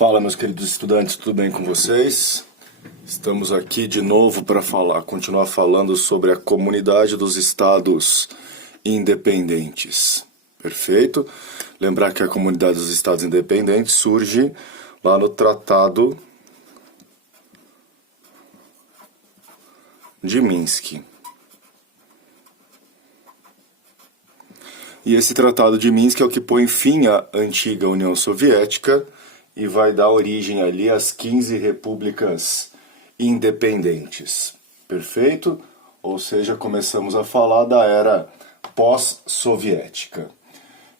Fala, meus queridos estudantes, tudo bem com vocês? Estamos aqui de novo para continuar falando sobre a Comunidade dos Estados Independentes. Perfeito? Lembrar que a Comunidade dos Estados Independentes surge lá no Tratado de Minsk. E esse Tratado de Minsk é o que põe fim à antiga União Soviética e vai dar origem ali às 15 repúblicas independentes. Perfeito? Ou seja, começamos a falar da era pós-soviética.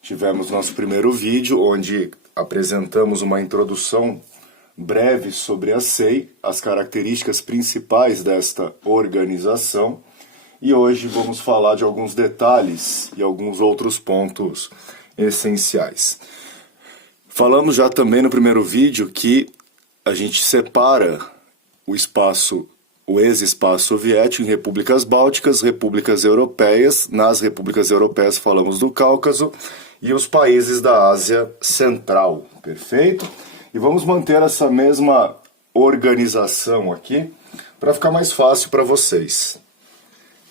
Tivemos nosso primeiro vídeo, onde apresentamos uma introdução breve sobre a SEI, as características principais desta organização, e hoje vamos falar de alguns detalhes e alguns outros pontos essenciais. Falamos já também no primeiro vídeo que a gente separa o ex-espaço soviético em repúblicas bálticas, repúblicas europeias. Nas repúblicas europeias falamos do Cáucaso e os países da Ásia Central, perfeito? E vamos manter essa mesma organização aqui para ficar mais fácil para vocês.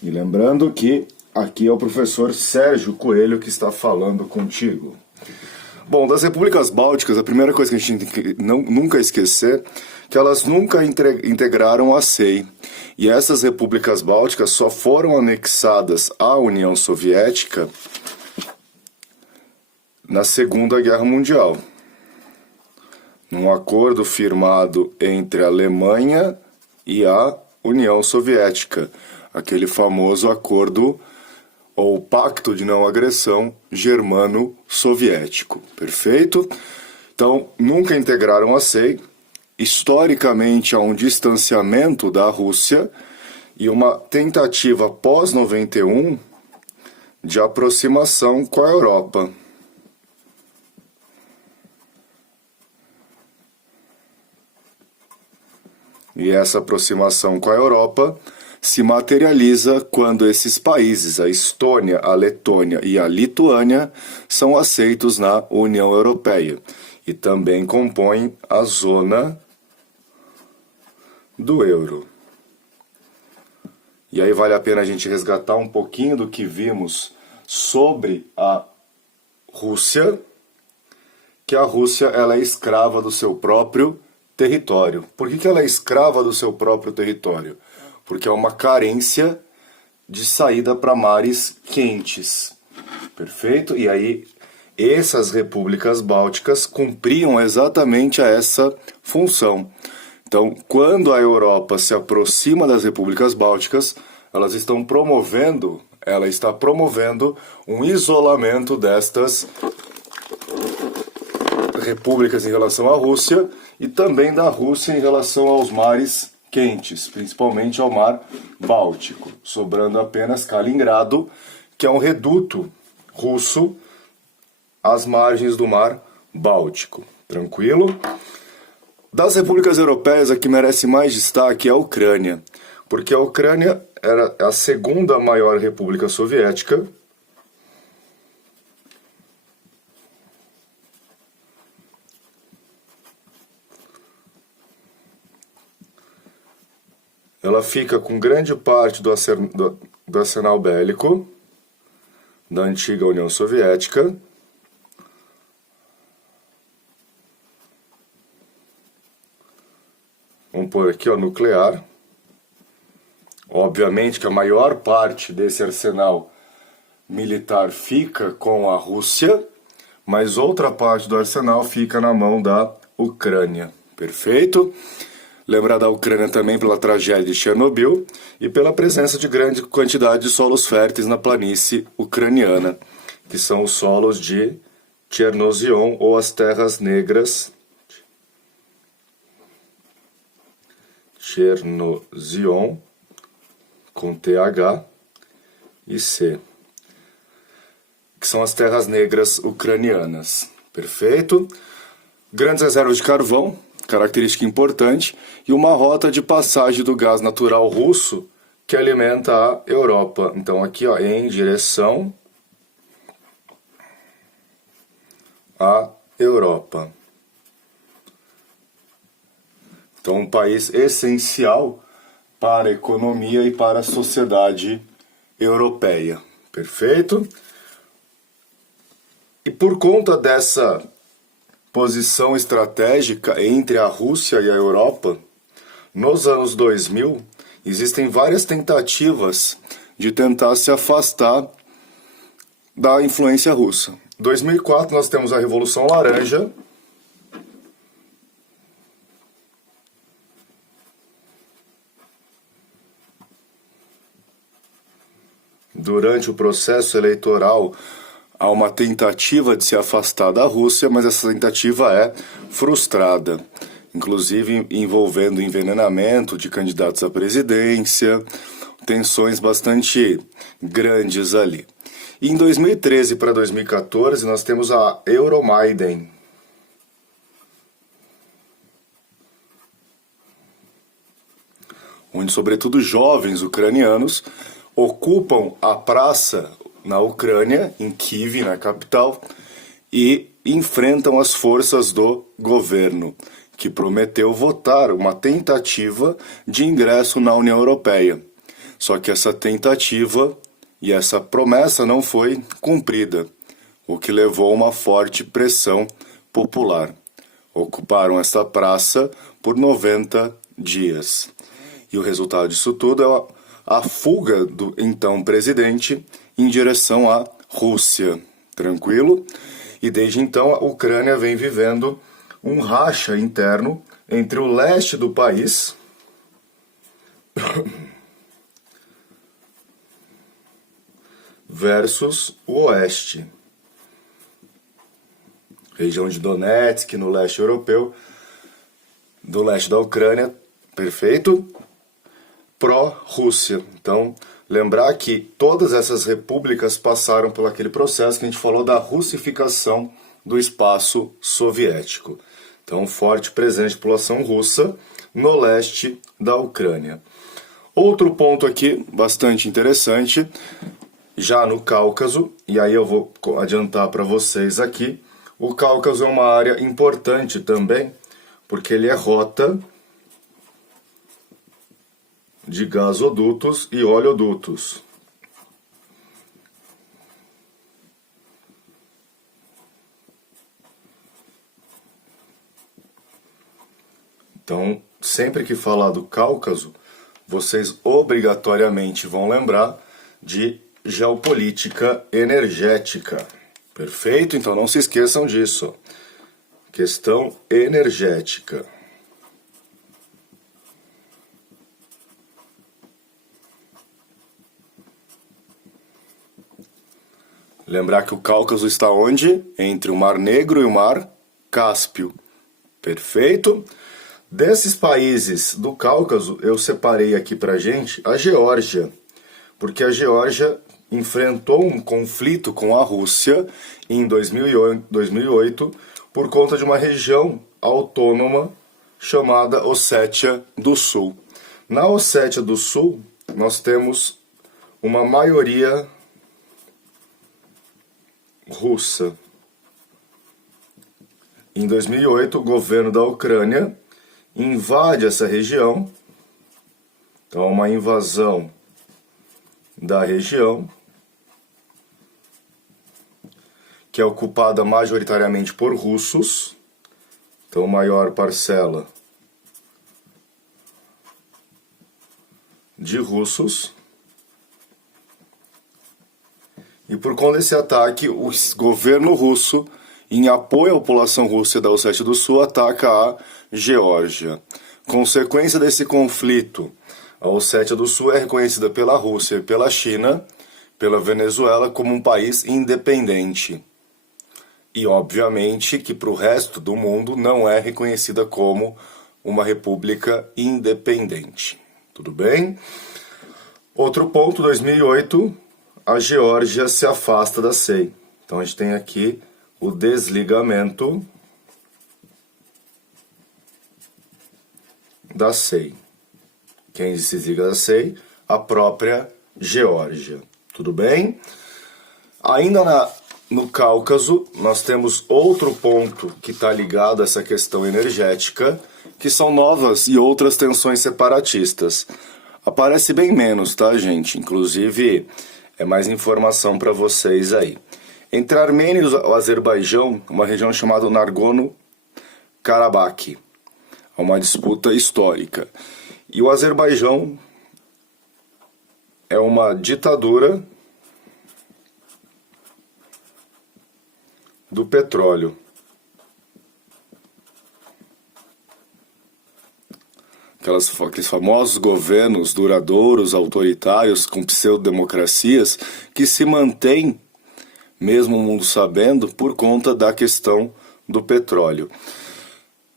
E lembrando que aqui é o professor Sérgio Coelho que está falando contigo. Bom, das repúblicas bálticas, a primeira coisa que a gente tem que nunca esquecer é que elas nunca integraram a SEI. E essas repúblicas bálticas só foram anexadas à União Soviética na Segunda Guerra Mundial, num acordo firmado entre a Alemanha e a União Soviética, aquele famoso acordo ou Pacto de Não Agressão Germano-Soviético, perfeito? Então, nunca integraram a SEI. Historicamente, há um distanciamento da Rússia e uma tentativa pós-91 de aproximação com a Europa. E essa aproximação com a Europa se materializa quando esses países, a Estônia, a Letônia e a Lituânia, são aceitos na União Europeia e também compõem a zona do euro. E aí vale a pena a gente resgatar um pouquinho do que vimos sobre a Rússia, que a Rússia ela é escrava do seu próprio território. Por que ela é escrava do seu próprio território? Porque é uma carência de saída para mares quentes. Perfeito? E aí, essas repúblicas bálticas cumpriam exatamente essa função. Então, quando a Europa se aproxima das repúblicas bálticas, ela está promovendo um isolamento destas repúblicas em relação à Rússia e também da Rússia em relação aos mares quentes, principalmente ao Mar Báltico, sobrando apenas Kaliningrado, que é um reduto russo às margens do Mar Báltico. Tranquilo? Das repúblicas europeias, a que merece mais destaque é a Ucrânia, porque a Ucrânia era a segunda maior república soviética, ela fica com grande parte do arsenal bélico da antiga União Soviética. Vamos pôr aqui, ó, nuclear. Obviamente que a maior parte desse arsenal militar fica com a Rússia, mas outra parte do arsenal fica na mão da Ucrânia. Perfeito? Lembrar da Ucrânia também pela tragédia de Chernobyl e pela presença de grande quantidade de solos férteis na planície ucraniana, que são os solos de Chernozion ou as terras negras. Chernozion, com TH e C, que são as terras negras ucranianas. Perfeito? Grandes reservas de carvão, característica importante, e uma rota de passagem do gás natural russo que alimenta a Europa. Então aqui, ó, em direção à Europa. Então, um país essencial para a economia e para a sociedade europeia. Perfeito? E por conta dessa posição estratégica entre a Rússia e a Europa, nos anos 2000, existem várias tentativas de tentar se afastar da influência russa. Em 2004 nós temos a Revolução Laranja, durante o processo eleitoral há uma tentativa de se afastar da Rússia, mas essa tentativa é frustrada, inclusive envolvendo envenenamento de candidatos à presidência, tensões bastante grandes ali. E em 2013 para 2014 nós temos a Euromaidan, onde sobretudo jovens ucranianos ocupam a praça na Ucrânia, em Kiev, na capital, e enfrentam as forças do governo, que prometeu votar uma tentativa de ingresso na União Europeia. Só que essa tentativa e essa promessa não foi cumprida, o que levou a uma forte pressão popular. Ocuparam essa praça por 90 dias. E o resultado disso tudo é a fuga do então presidente em direção à Rússia. Tranquilo? E desde então a Ucrânia vem vivendo um racha interno entre o leste do país versus o oeste. Região de Donetsk, no leste europeu, do leste da Ucrânia, perfeito? Pró-Rússia. Então, lembrar que todas essas repúblicas passaram por aquele processo que a gente falou da russificação do espaço soviético. Então, forte presença de população russa no leste da Ucrânia. Outro ponto aqui, bastante interessante, já no Cáucaso, e aí eu vou adiantar para vocês aqui, o Cáucaso é uma área importante também, porque ele é rota de gasodutos e oleodutos. Então, sempre que falar do Cáucaso, vocês obrigatoriamente vão lembrar de geopolítica energética. Perfeito? Então não se esqueçam disso. Questão energética. Lembrar que o Cáucaso está onde? Entre o Mar Negro e o Mar Cáspio. Perfeito? Desses países do Cáucaso, eu separei aqui pra gente a Geórgia, porque a Geórgia enfrentou um conflito com a Rússia em 2008 por conta de uma região autônoma chamada Ossétia do Sul. Na Ossétia do Sul, nós temos uma maioria russa. Em 2008, o governo da Ucrânia invade essa região. Então, uma invasão da região, que é ocupada majoritariamente por russos. Então, maior parcela de russos. E por conta desse ataque, o governo russo, em apoio à população russa da Ossétia do Sul, ataca a Geórgia. Consequência desse conflito, a Ossétia do Sul é reconhecida pela Rússia e pela China, pela Venezuela, como um país independente. E, obviamente, que para o resto do mundo não é reconhecida como uma república independente. Tudo bem? Outro ponto, 2008, a Geórgia se afasta da SEI. Então, a gente tem aqui o desligamento da SEI. Quem se desliga da SEI? A própria Geórgia. Tudo bem? Ainda no Cáucaso, nós temos outro ponto que está ligado a essa questão energética, que são novas e outras tensões separatistas. Aparece bem menos, tá, gente? Inclusive, é mais informação para vocês aí. Entre a Armênia e o Azerbaijão, uma região chamada Nagorno-Karabakh. É uma disputa histórica. E o Azerbaijão é uma ditadura do petróleo. Aqueles famosos governos duradouros, autoritários, com pseudo-democracias, que se mantêm, mesmo o mundo sabendo, por conta da questão do petróleo.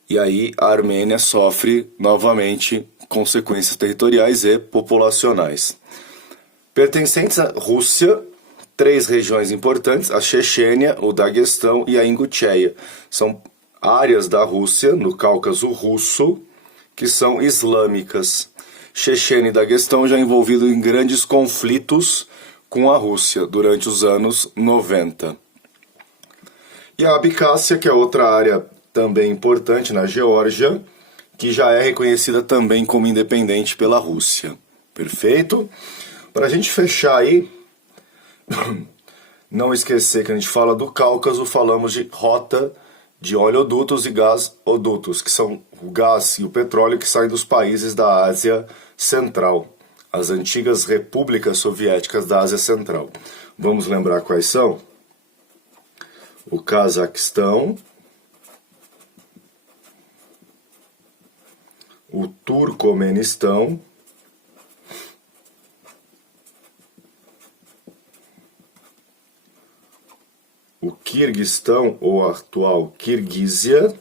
E aí a Armênia sofre novamente consequências territoriais e populacionais. Pertencentes à Rússia, 3 regiões importantes, a Chechênia, o Daguestão e a Ingushéia. São áreas da Rússia, no Cáucaso russo, que são islâmicas. Chechênia e Daguestão já envolvidos em grandes conflitos com a Rússia durante os anos 90. E a Abcásia, que é outra área também importante na Geórgia, que já é reconhecida também como independente pela Rússia. Perfeito? Para a gente fechar aí, não esquecer que a gente fala do Cáucaso, falamos de rota de oleodutos e gasodutos, que são o gás e o petróleo que saem dos países da Ásia Central, as antigas repúblicas soviéticas da Ásia Central. Vamos lembrar quais são? O Cazaquistão, o Turcomenistão, o Quirguistão, ou atual Quirguízia,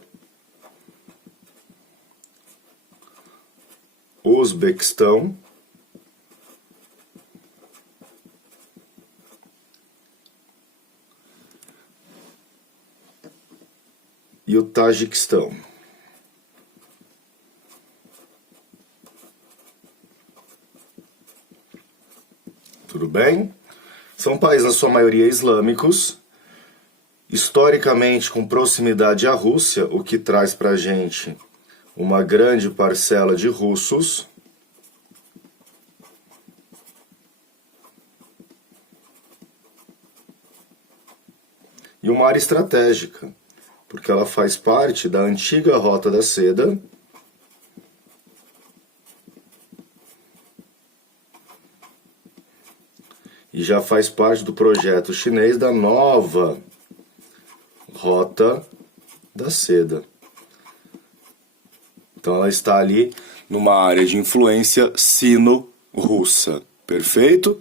Uzbequistão, e o Tajiquistão. Tudo bem? São países, na sua maioria, islâmicos, historicamente com proximidade à Rússia, o que traz para a gente uma grande parcela de russos. E uma área estratégica, porque ela faz parte da antiga Rota da Seda, e já faz parte do projeto chinês da nova Rota da Seda. Então ela está ali numa área de influência sino-russa, perfeito?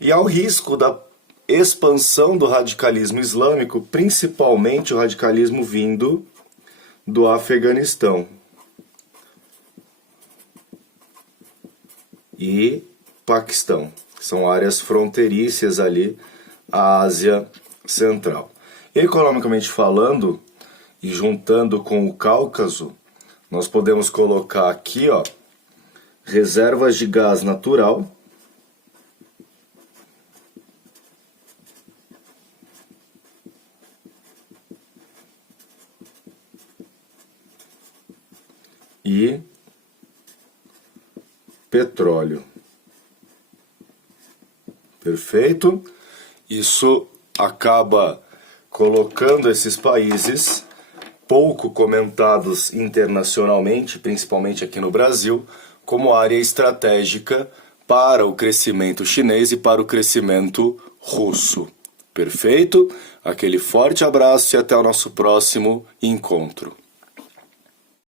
E há o risco da expansão do radicalismo islâmico, principalmente o radicalismo vindo do Afeganistão e Paquistão. São áreas fronteiriças ali à Ásia Central. Economicamente falando, e juntando com o Cáucaso, nós podemos colocar aqui, ó, reservas de gás natural, e petróleo. Perfeito? Isso acaba colocando esses países pouco comentados internacionalmente, principalmente aqui no Brasil, como área estratégica para o crescimento chinês e para o crescimento russo. Perfeito? Aquele forte abraço e até o nosso próximo encontro.